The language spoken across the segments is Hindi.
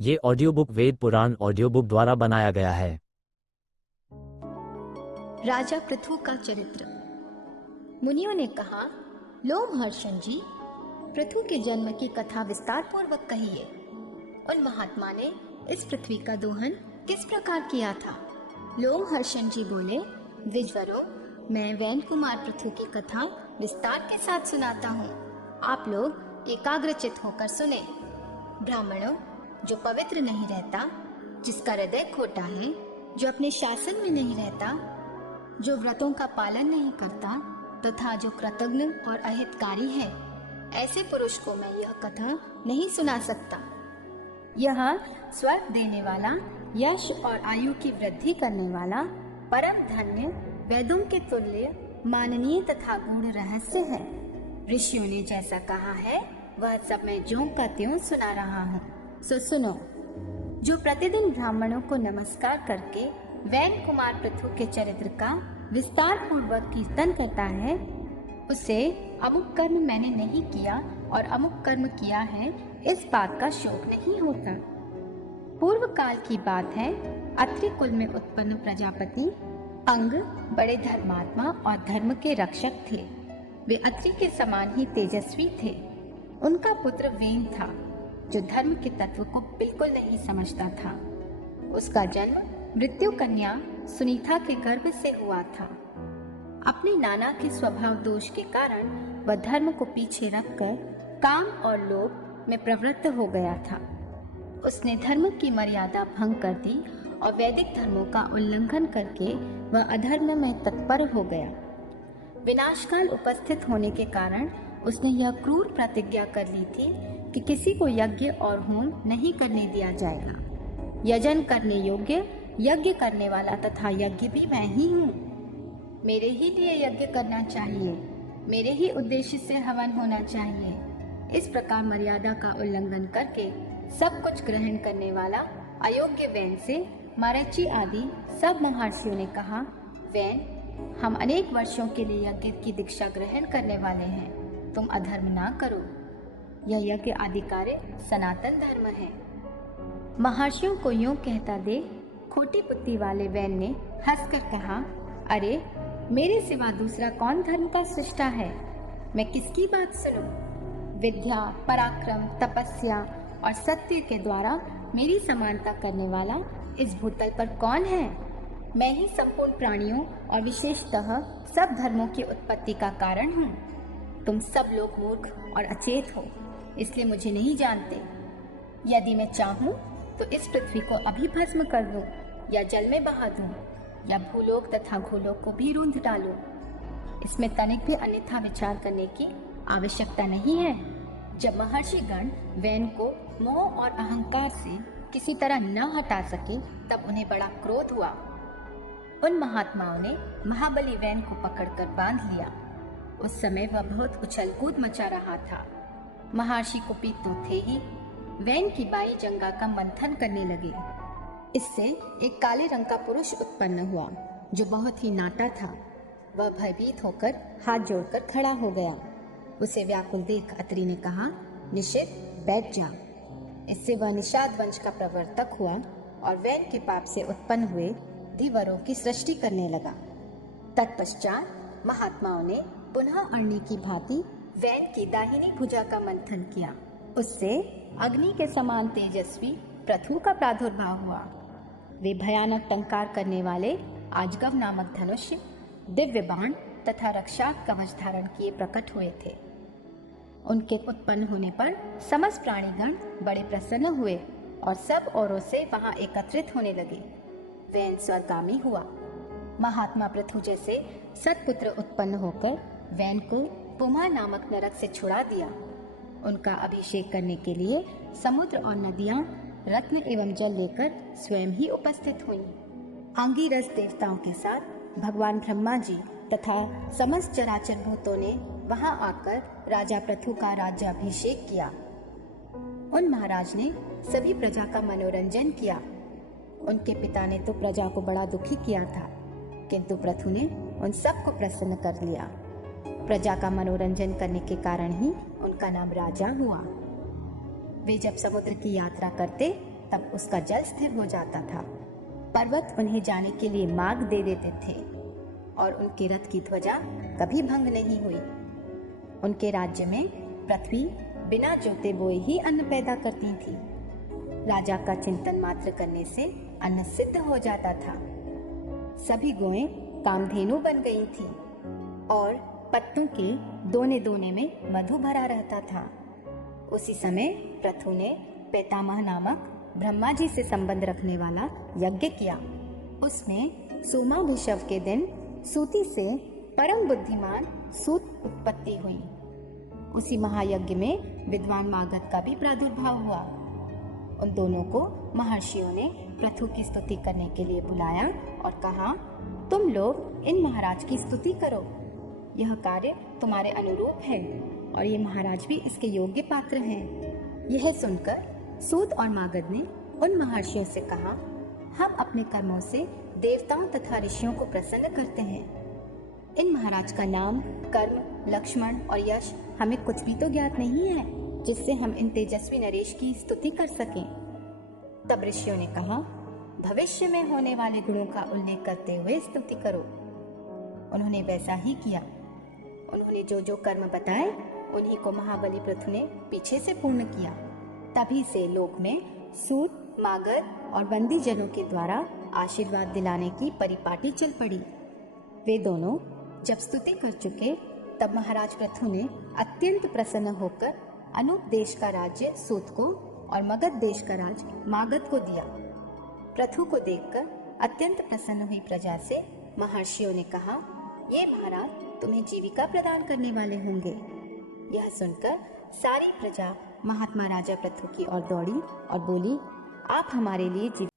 ये audio book Veda Purana audio book द्वारा बनाया गया है। राजा पृथु का चरित्र। मुनियों ने कहा, लो महर्षण जी, पृथु के जन्म की कथा विस्तार पूर्वक कहिए। उन महात्मा ने इस पृथ्वी का दोहन किस प्रकार किया था? लो महर्षण जी बोले, द्विजवरों, मैं वैन कुमार पृथु की कथा विस्तार के साथ सुनाता हूँ। आप लोग एकाग्रचित होकर सुने। ब्राह्मणों, जो पवित्र नहीं रहता, जिसका हृदय खोटा है, जो अपने शासन में नहीं रहता, जो व्रतों का पालन नहीं करता तथा जो कृतघ्न और अहितकारी है, ऐसे पुरुष को मैं यह कथा नहीं सुना सकता। यह स्वर्ग देने वाला, यश और आयु की वृद्धि करने वाला, परम धन्य, वेदों के तुल्य, माननीय तथा गूढ़ रहस्य है। ऋषियों ने जैसा कहा है वह सब मैं ज्यों का त्यों सुना रहा हूँ। सो सुनो। जो प्रतिदिन ब्राह्मणों को नमस्कार करके वैन कुमार पृथु के चरित्र का विस्तार पूर्वक कीर्तन करता है, उसे अमुक कर्म मैंने नहीं किया और अमुक कर्म किया है, इस बात का शोक नहीं होता। पूर्व काल की बात है, अत्रि कुल में उत्पन्न प्रजापति अंग बड़े धर्मात्मा और धर्म के रक्षक थे। वे अत्रि के समान ही तेजस्वी थे। उनका पुत्र वेन था, जो धर्म के तत्व को बिल्कुल नहीं समझता था। उसका जन्म मृत्यु कन्या सुनीता के गर्भ से हुआ था। अपने नाना के स्वभाव दोष के कारण वह धर्म को पीछे रखकर काम और लोभ में प्रवृत्त हो गया था। उसने धर्म की मर्यादा भंग कर दी और वैदिक धर्मों का उल्लंघन करके वह अधर्म में तत्पर हो गया। विनाशकाल उपस्थित होने के कारण उसने यह क्रूर प्रतिज्ञा कर ली थी कि किसी को यज्ञ और होम नहीं करने दिया जाएगा। यजन करने योग्य, यज्ञ करने वाला तथा यज्ञ भी मैं ही हूँ। मेरे ही लिए यज्ञ करना चाहिए, मेरे ही उद्देश्य से हवन होना चाहिए। इस प्रकार मर्यादा का उल्लंघन करके सब कुछ ग्रहण करने वाला अयोग्य वैन से मरीचि आदि सब महर्षियों ने कहा, वैन, हम अनेक वर्षों के लिए यज्ञ की दीक्षा ग्रहण करने वाले हैं, तुम अधर्म ना करो। यह यज्ञ आदि कार्य सनातन धर्म है। महर्षियों को यूं कहता देख खोटी बुद्धि वाले वैन ने हंसकर कहा, अरे, मेरे सिवा दूसरा कौन धर्म का सृष्टा है? मैं किसकी बात सुनूं? विद्या, पराक्रम, तपस्या और सत्य के द्वारा मेरी समानता करने वाला इस भूतल पर कौन है? मैं ही संपूर्ण प्राणियों और विशेषतः सब धर्मों की उत्पत्ति का कारण हूँ। तुम सब लोग मूर्ख और अचेत हो, इसलिए मुझे नहीं जानते। यदि मैं चाहूँ तो इस पृथ्वी को अभी भस्म कर दूं, या जल में बहा दूं, या भूलोक तथा घूलोक को भी रूंध डालूं। इसमें तनिक भी अन्यथा विचार करने की आवश्यकता नहीं है। जब महर्षि गण वैन को मोह और अहंकार से किसी तरह न हटा सके, तब उन्हें बड़ा क्रोध हुआ। उन महात्माओं ने महाबली वैन को पकड़कर बांध लिया। उस समय वह बहुत उछल कूद मचा रहा था। महर्षि कुपित तो थे ही, वैन की बाई जंगा का मंथन करने लगे। इससे एक काले रंग का पुरुष उत्पन्न हुआ, जो बहुत ही नाटा था। वह भयभीत होकर हाथ जोड़कर खड़ा हो गया। उसे व्याकुल देख अत्रि ने कहा, निषेध, बैठ जा। इससे वह निषाद वंश का प्रवर्तक हुआ और वैन के पाप से उत्पन्न हुए धीवरों की सृष्टि करने लगा। तत्पश्चात महात्माओं ने पुनः अरणी की भांति वैन की दाहिनी भुजा का मंथन किया। उससे अग्नि के समान तेजस्वी पृथु का प्रादुर्भाव हुआ। वे भयानक टंकार करने वाले आजगव नामक धनुष, दिव्य बाण तथा रक्षा कवच धारण किए प्रकट हुए थे। उनके उत्पन्न होने पर समस्त प्राणीगण बड़े प्रसन्न हुए और सब औरों से वहां एकत्रित होने लगे। वैन स्वर्गामी हुआ। महात्मा पृथु जैसे सत्पुत्र उत्पन्न होकर वैन को पुमा नामक नरक से छुड़ा दिया। उनका अभिषेक करने के लिए समुद्र और नदियां रत्न एवं जल लेकर स्वयं ही उपस्थित हुईं। अंगिरस देवताओं के साथ भगवान ब्रह्मा जी तथा समस्त चराचर भूतों ने वहां आकर राजा पृथु का राज्याभिषेक किया। उन महाराज ने सभी प्रजा का मनोरंजन किया। उनके पिता ने तो प्रजा को बड़ा दुखी किया था, किंतु पृथु ने उन सबको प्रसन्न कर लिया। प्रजा का मनोरंजन करने के कारण ही उनका नाम राजा हुआ। वे जब समुद्र की यात्रा करते तब उसका जल स्थिर हो जाता था। पर्वत उन्हें जाने के लिए मार्ग दे देते थे और उनके रथ की ध्वजा कभी भंग नहीं हुई। उनके राज्य में पृथ्वी बिना जोते बोए ही अन्न पैदा करती थी। राजा का चिंतन मात्र करने से अन्न सिद्ध हो जाता था। सभी गौएं कामधेनु बन गई थी और पत्तों के दोने दोने में मधु भरा रहता था। उसी समय पृथु ने पितामह नामक ब्रह्मा जी से संबंध रखने वाला यज्ञ किया। उसमें सोमाभिषव के दिन सूति से परम बुद्धिमान सूत उत्पत्ति हुई। उसी महायज्ञ में विद्वान मागध का भी प्रादुर्भाव हुआ। उन दोनों को महर्षियों ने पृथु की स्तुति करने के लिए बुलाया और कहा, तुम लोग इन महाराज की स्तुति करो। यह कार्य तुम्हारे अनुरूप है और ये महाराज भी इसके योग्य पात्र हैं। यह सुनकर सूत और मागध ने उन महर्षियों से कहा, हम अपने कर्मों से देवताओं तथा ऋषियों को प्रसन्न करते हैं। इन महाराज का नाम, कर्म, लक्ष्मण और यश हमें कुछ भी तो ज्ञात नहीं है जिससे हम इन तेजस्वी नरेश की स्तुति कर सकें। तब ऋषियों ने कहा, भविष्य में होने वाले गुणों का उल्लेख करते हुए स्तुति करो। उन्होंने वैसा ही किया। उन्होंने जो जो कर्म बताए उन्हीं को महाबली पृथु ने पीछे से पूर्ण किया। तभी से लोक में सूत, मागध और बंदी जनों के द्वारा आशीर्वाद दिलाने की परिपाटी चल पड़ी। वे दोनों जब स्तुति कर चुके तब महाराज पृथु ने अत्यंत प्रसन्न होकर अनूप देश का राज्य सूत को और मगध देश का राज मागध को दिया। पृथु को देखकर अत्यंत प्रसन्न हुई प्रजा से महर्षियों ने कहा, ये महाराज तुम्हें जीविका प्रदान करने वाले होंगे। यह सुनकर सारी प्रजा महात्मा राजा पृथु की ओर दौड़ी और बोली, आप हमारे लिए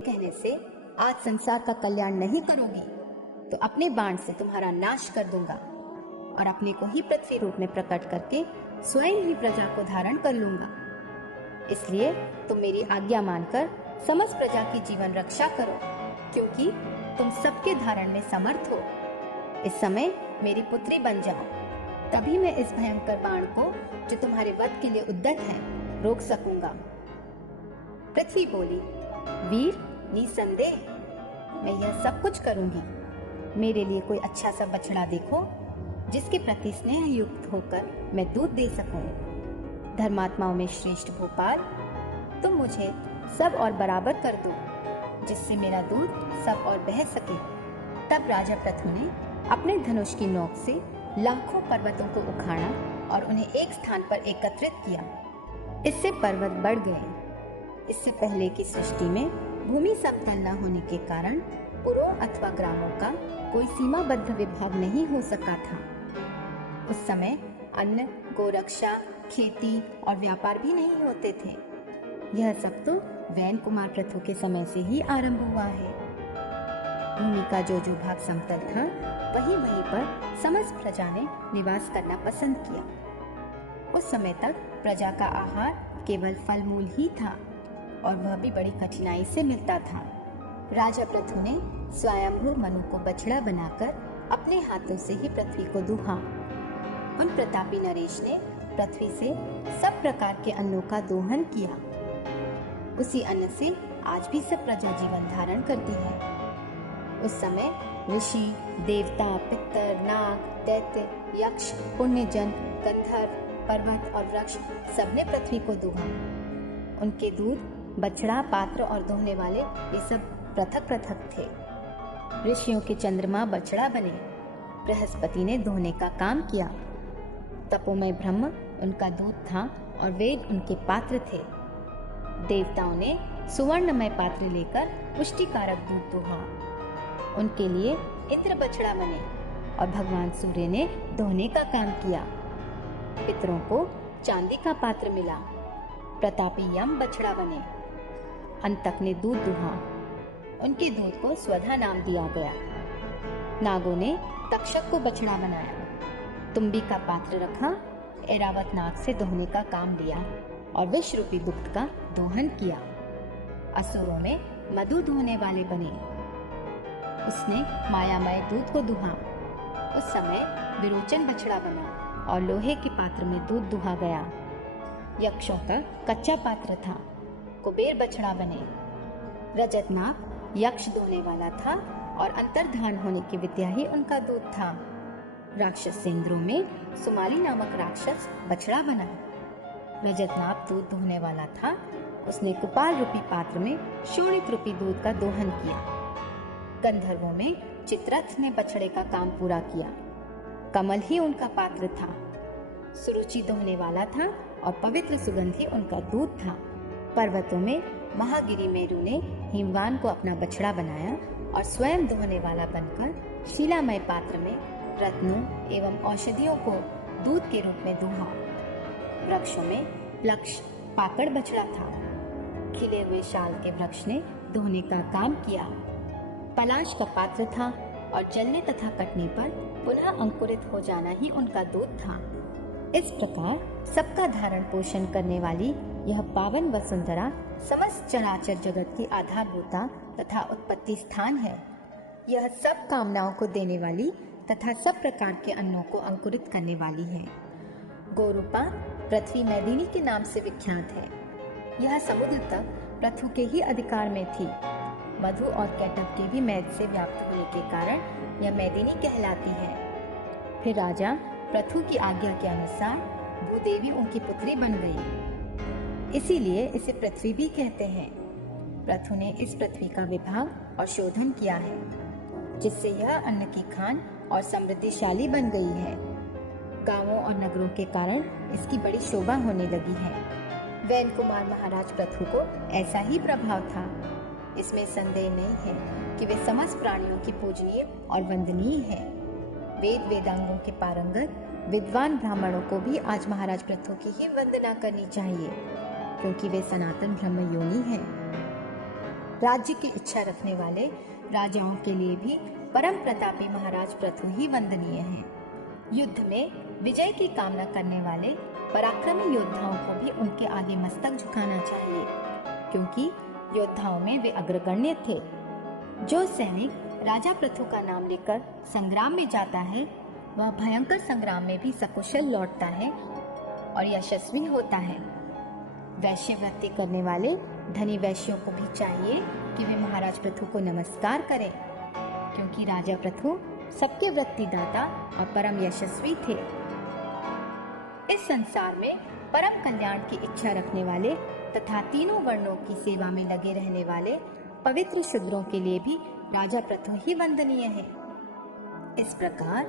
कहने से आज संसार का कल्याण नहीं करोगी तो अपने बाण से तुम्हारा नाश कर दूंगा और अपने को ही पृथ्वी रूप में प्रकट करके स्वयं ही प्रजा को धारण कर लूंगा। इसलिए तुम मेरी आज्ञा मानकर समस्त प्रजा की जीवन रक्षा करो, क्योंकि तुम सबके धारण में समर्थ हो। इस समय मेरी पुत्री बन जाओ, तभी मैं इस भयंकर बाण को जो तुम्हारे वध के लिए उद्यत है रोक सकूंगा। पृथ्वी बोली, वीर निसंदेह मैं यह सब कुछ करूंगी। मेरे लिए कोई अच्छा सा बछड़ा देखो जिसके प्रति स्नेह युक्त होकर मैं दूध दे सकूं। धर्मात्माओं में श्रेष्ठ भोपाल, तुम मुझे सब और बराबर कर दो जिससे मेरा दूध सब और बह सके। तब राजा पृथु ने अपने धनुष की नोक से लाखों पर्वतों को उखाड़ा और उन्हें एक स्थान पर एकत्रित किया। इससे पर्वत बढ़ गए। इससे पहले की सृष्टि में भूमि समतल न होने के कारण पुरों अथवा ग्रामों का कोई सीमाबद्ध विभाग नहीं हो सका था। उस समय अन्न, गोरक्षा, खेती और व्यापार भी नहीं होते थे। यह सब तो वैन कुमार प्रथु के समय से ही आरंभ हुआ है। भूमि का जो भाग समतल था, वहीं पर समस्त प्रजा ने निवास करना पसंद किया। उस समय तक प्रजा का आहार केवल फल मूल ही था और वह भी बड़ी कठिनाई से मिलता था। राजा प्रथु ने स्वयंभू मनु को बछड़ा बनाकर अपने हाथों से ही पृथ्वी को दुहा। उन प्रतापी नरेश ने पृथ्वी से सब प्रकार के अन्नों का दोहन किया। उसी अन्न से आज भी सब प्रजा जीवन धारण करती है। उस समय ऋषि, देवता, पितर, नाग, दैत्य, यक्ष, पुण्यजन, गंधर्व, पर्वत और वृक्ष सबने पृथ्वी को दुहा। उनके दूध, बछड़ा, पात्र और दोहने वाले ये सब पृथक पृथक थे। ऋषियों के चंद्रमा बछड़ा बने। बृहस्पति ने दोहने का काम किया। तपोमय ब्रह्म उनका दूध था और वेद उनके पात्र थे। देवताओं ने सुवर्णमय पात्र लेकर पुष्टिकारक दूध दुहा। उनके लिए इंद्र बछड़ा बने और भगवान सूर्य ने दोहने का काम किया। पितरों को चांदी का पात्र मिला। प्रतापी यम बछड़ा बने। अंतक ने दूध दुहा। उनके दूध को स्वधा नाम दिया गया। नागों ने तक्षक को बछड़ा बनाया। तुम्बी का पात्र रखा। ऐरावत नाग से दोहने का काम लिया और विष रूपी दुग्ध का दोहन किया। असुरों में मधु दोहने वाले बने। उसने मायामय दूध को दुहा। उस समय विरोचन बछड़ा बना और लोहे के पात्र में दूध दुहा गया। यक्षों का कच्चा पात्र था। कुबेर बछड़ा बने। रजतनाग यक्ष दोहने वाला था और अंतर्धान होने की विद्या ही उनका दूध था। राक्षस इंद्रों में सुमाली नामक राक्षस बछड़ा बना। रजतनाग दूध दोहने वाला था। उसने कुपाल रूपी पात्र में शोणित रूपी दूध का दोहन किया। गंधर्वों में चित्ररथ ने बछड़े का काम पूरा किया। कमल ही उनका पात्र था। सुरुचि दोहने वाला था और पवित्र सुगंधी उनका दूध था। पर्वतों में महागिरी मेरु ने हिमवान को अपना बछड़ा बनाया और स्वयं दोहने वाला बनकर शिलामय पात्र में रत्नों एवं औषधियों को दूध के रूप में दुहा। वृक्षों में प्लक्ष पाकड़ बछड़ा था। खिले हुए शाल के वृक्ष ने दोहने का काम किया। पलाश का पात्र था और जलने तथा कटने पर पुनः अंकुरित हो जाना ही उनका दूध था। इस प्रकार सबका धारण पोषण करने वाली यह पावन वसुंधरा समस्त चराचर जगत की आधारभूता तथा उत्पत्ति स्थान है। यह सब कामनाओं को देने वाली तथा सब प्रकार के अन्नों को अंकुरित करने वाली है। गोरूपा पृथ्वी मैदिनी के नाम से विख्यात है। यह समुद्र तक प्रथु के ही अधिकार में थी। मधु और कैटभ के भी मैद से व्याप्त होने के कारण यह मैदिनी कहलाती है। फिर राजा प्रथु की आज्ञा के अनुसार भूदेवी उनकी पुत्री बन गई, इसीलिए इसे पृथ्वी भी कहते हैं। प्रथु ने इस पृथ्वी का विभाग और शोधन किया है, जिससे यह अन्न की खान और समृद्धिशाली बन गई है। गांवों और नगरों के कारण इसकी बड़ी शोभा होने लगी है। वैन कुमार महाराज प्रथु को ऐसा ही प्रभाव था। इसमें संदेह नहीं है कि वे समस्त प्राणियों की पूजनीय और वंदनीय है। वेद वेदांगों के पारंगत विद्वान ब्राह्मणों को भी आज महाराज प्रथु की ही वंदना करनी चाहिए, क्योंकि वे सनातन ब्रह्म योनि हैं। राज्य की इच्छा रखने वाले राजाओं के लिए भी परम प्रतापी महाराज प्रथु ही वंदनीय हैं। युद्ध में विजय की कामना करने वाले पराक्रमी योद्धाओं को भी उनके आगे मस्तक झुकाना चाहिए, क्योंकि योद्धाओं में वे अग्रगण्य थे। जो सैनिक राजा प्रथु का नाम लेकर संग्राम में जाता है, वह भयंकर संग्राम में भी सकुशल लौटता है और यशस्वी होता है। वैश्यवृत्ति करने वाले धनी वैश्यों को भी चाहिए कि वे महाराज प्रथु को नमस्कार करें, क्योंकि राजा प्रथु सबके वृत्तिदाता और परम यशस्वी थे। इस संसार में परम कल्याण की इच्छा रखने वाले तथा तीनों वर्णों की सेवा में लगे रहने वाले पवित्र शूद्रों के लिए भी राजा प्रथु ही वंदनीय है। इस प्रकार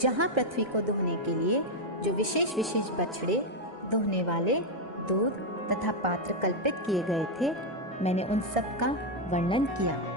जहाँ पृथ्वी को दुहने के लिए जो विशेष विशेष बछड़े, दुहने वाले, दूध तथा पात्र कल्पित किए गए थे, मैंने उन सब का वर्णन किया।